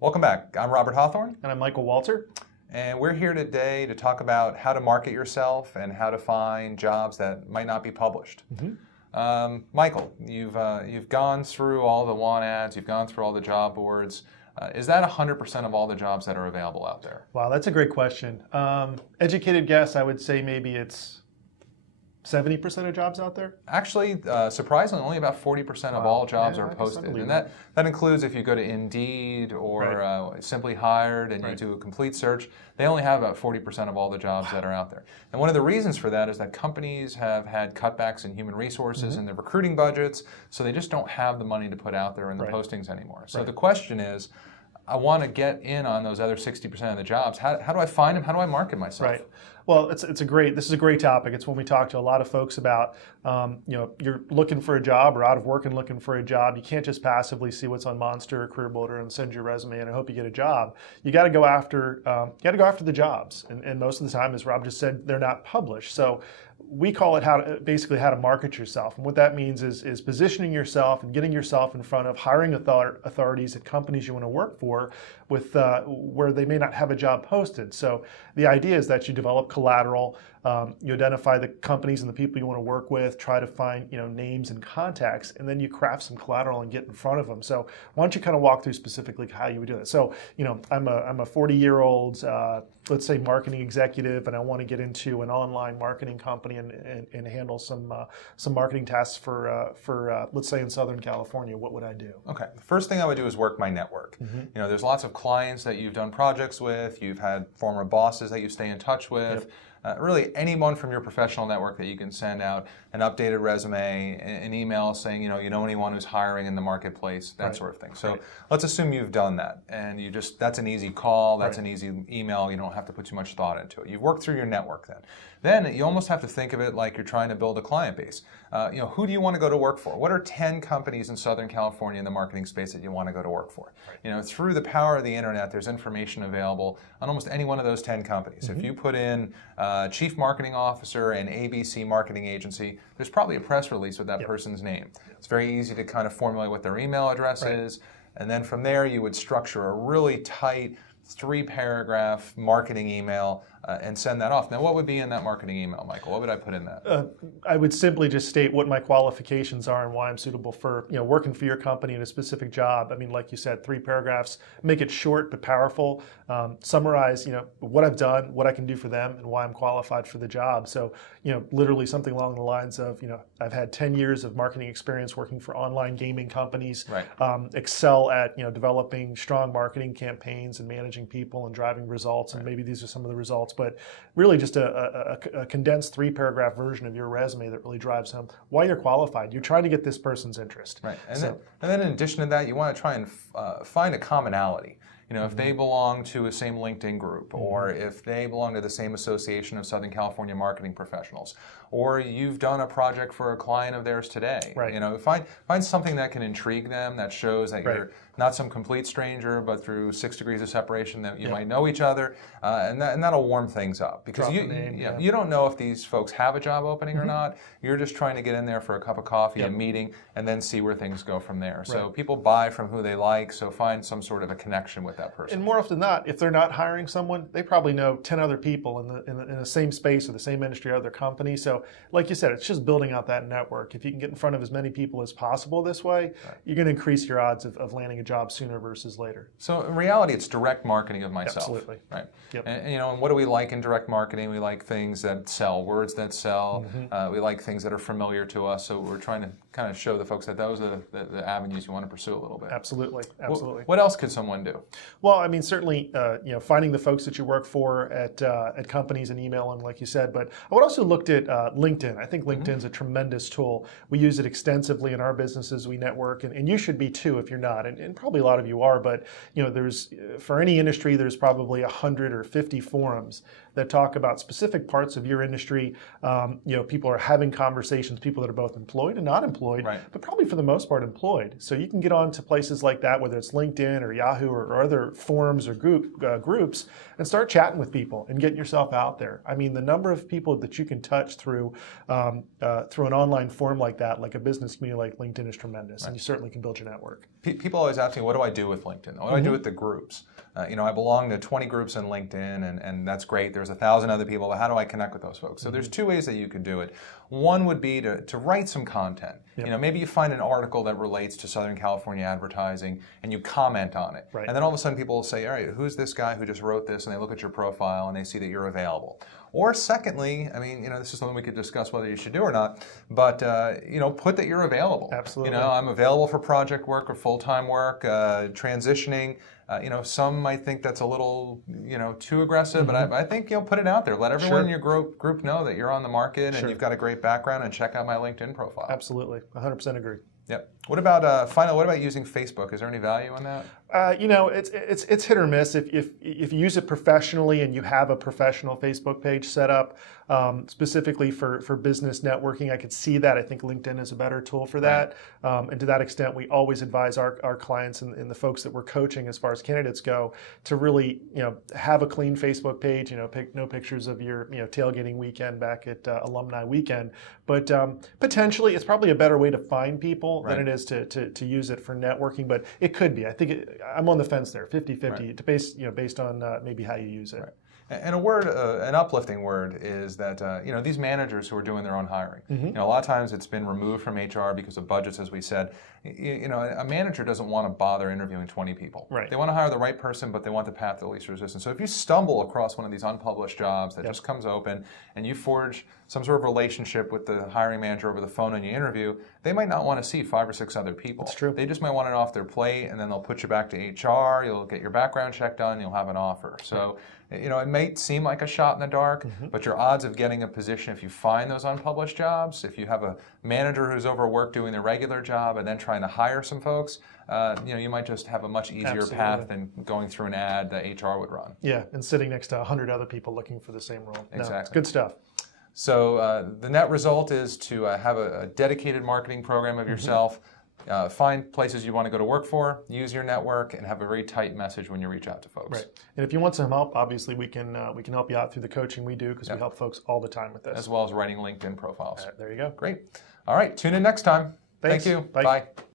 Welcome back. I'm Robert Hawthorne, And I'm Michael Walter. and we're here today to talk about how to market yourself and how to find jobs that might not be published. Michael, you've gone through all the want ads, you've gone through all the job boards. Is that 100% of all the jobs that are available out there? Wow, that's a great question. Educated guess, I would say maybe it's 70% of jobs out there. Actually, surprisingly, only about 40% of all jobs are posted. And that includes if you go to Indeed or Simply Hired and you do a complete search, they only have about 40% of all the jobs that are out there. And one of the reasons for that is that companies have had cutbacks in human resources and their recruiting budgets, so they just don't have the money to put out there in the postings anymore. So the question is, I want to get in on those other 60% of the jobs. How do I find them? How do I market myself? Right. Well, this is a great topic. It's when we talk to a lot of folks about, you're looking for a job or out of work and looking for a job. You can't just passively see what's on Monster or CareerBuilder and send your resume in and hope you get a job. You got to go after, the jobs. And most of the time, as Rob just said, they're not published. So we call it basically how to market yourself. And what that means is positioning yourself and getting yourself in front of hiring authorities at companies you want to work for with where they may not have a job posted. So the idea is that you develop collateral, you identify the companies and the people you want to work with, try to find names and contacts, and then you craft some collateral and get in front of them. So why don't you kind of walk through specifically how you would do it? So I'm a 40-year-old, let's say marketing executive, and I want to get into an online marketing company and handle some marketing tasks for let's say in Southern California. What would I do? Okay, the first thing I would do is work my network. There's lots of clients that you've done projects with, you've had former bosses that you stay in touch with. Really anyone from your professional network that you can send out an updated resume, an email saying, you know anyone who's hiring in the marketplace, that sort of thing. So let's assume you've done that and that's an easy call, that's an easy email, you don't have to put too much thought into it. You've worked through your network then. Then you almost have to think of it like you're trying to build a client base. Who do you want to go to work for? What are 10 companies in Southern California in the marketing space that you want to go to work for? Through the power of the internet, there's information available on almost any one of those 10 companies. If you put in Chief Marketing Officer and ABC Marketing Agency, there's probably a press release with that person's name. It's very easy to kind of formulate what their email address is, and then from there you would structure a really tight 3-paragraph marketing email and send that off. Now, what would be in that marketing email, Michael? What would I put in that? I would simply just state what my qualifications are and why I'm suitable for working for your company in a specific job. I mean, like you said, 3 paragraphs. Make it short but powerful. Summarize, what I've done, what I can do for them, and why I'm qualified for the job. So, literally something along the lines of, I've had 10 years of marketing experience working for online gaming companies. Excel at developing strong marketing campaigns and managing people and driving results. And maybe these are some of the results. But really just a condensed 3-paragraph version of your resume that really drives home why you're qualified. You're trying to get this person's interest. Right. And then in addition to that, you want to try and find a commonality. If they belong to a same LinkedIn group, or if they belong to the same Association of Southern California Marketing Professionals, or you've done a project for a client of theirs today. Find something that can intrigue them, that shows that you're not some complete stranger, but through 6 degrees of separation that you might know each other, and that'll warm things up. Because you don't know if these folks have a job opening or not. You're just trying to get in there for a cup of coffee, a meeting, and then see where things go from there. So people buy from who they like, so find some sort of a connection with that person. And more often than not, if they're not hiring someone, they probably know 10 other people in the same space or the same industry or other company. So like you said, it's just building out that network. If you can get in front of as many people as possible this way, you're going to increase your odds of landing a job sooner versus later. So in reality, it's direct marketing of myself. Absolutely. Right. And what do we like in direct marketing? We like things that sell, words that sell. We like things that are familiar to us. So we're trying to kind of show the folks that those are the avenues you want to pursue a little bit. Absolutely. What else could someone do? Well, I mean, certainly, finding the folks that you work for at companies and emailing, like you said. But I would also looked at LinkedIn. I think LinkedIn's a tremendous tool. We use it extensively in our businesses. We network, and you should be too if you're not. And probably a lot of you are. But there's for any industry, there's probably 100 or 50 forums that talk about specific parts of your industry. People are having conversations. People that are both employed and not employed, but probably for the most part employed. So you can get on to places like that, whether it's LinkedIn or Yahoo or other other forums or groups and start chatting with people and getting yourself out there. I mean, the number of people that you can touch through an online forum like that, like a business community like LinkedIn, is tremendous, and you certainly can build your network. People always ask me, what do I do with LinkedIn? What do I do with the groups? I belong to 20 groups in LinkedIn, and that's great. There's 1,000 other people, but how do I connect with those folks? So there's two ways that you could do it. One would be to write some content. Yep. Maybe you find an article that relates to Southern California advertising, and you comment on it. Right. And then all of a sudden people will say, all right, who's this guy who just wrote this? And they look at your profile, and they see that you're available. Or secondly, this is something we could discuss whether you should do or not, but put that you're available. Absolutely. I'm available for project work or full-time work, transitioning. Some might think that's a little, too aggressive, but I think, put it out there. Let everyone in your group know that you're on the market and you've got a great background, and check out my LinkedIn profile. Absolutely. 100% agree. Yep. What about using Facebook? Is there any value in that? It's hit or miss. If you use it professionally and you have a professional Facebook page set up specifically for business networking, I could see that. I think LinkedIn is a better tool for that. Right. And to that extent, we always advise our clients and the folks that we're coaching as far as candidates go to really have a clean Facebook page. No pictures of your tailgating weekend back at alumni weekend. But potentially, it's probably a better way to find people than it is to use it for networking. But it could be. I think I'm on the fence there, 50-50, based on maybe how you use it. Right. And an uplifting word is that these managers who are doing their own hiring. A lot of times it's been removed from HR because of budgets, as we said. A manager doesn't want to bother interviewing 20 people. Right. They want to hire the right person, but they want the path of least resistance. So if you stumble across one of these unpublished jobs that just comes open, and you forge some sort of relationship with the hiring manager over the phone and you interview, they might not want to see 5 or 6 other people. That's true. They just might want it off their plate, and then they'll put you back to HR. You'll get your background check done. You'll have an offer. So. It may seem like a shot in the dark, but your odds of getting a position if you find those unpublished jobs, if you have a manager who's overworked doing their regular job and then trying to hire some folks, you might just have a much easier path than going through an ad that HR would run. Yeah, and sitting next to 100 other people looking for the same role. Exactly. It's good stuff. So the net result is to have a dedicated marketing program of yourself. Find places you want to go to work for, use your network, and have a very tight message when you reach out to folks. Right. And if you want some help, obviously we can help you out through the coaching we do, because we help folks all the time with this. As well as writing LinkedIn profiles. There you go. Great. All right. Tune in next time. Thanks. Thank you. Bye. Bye.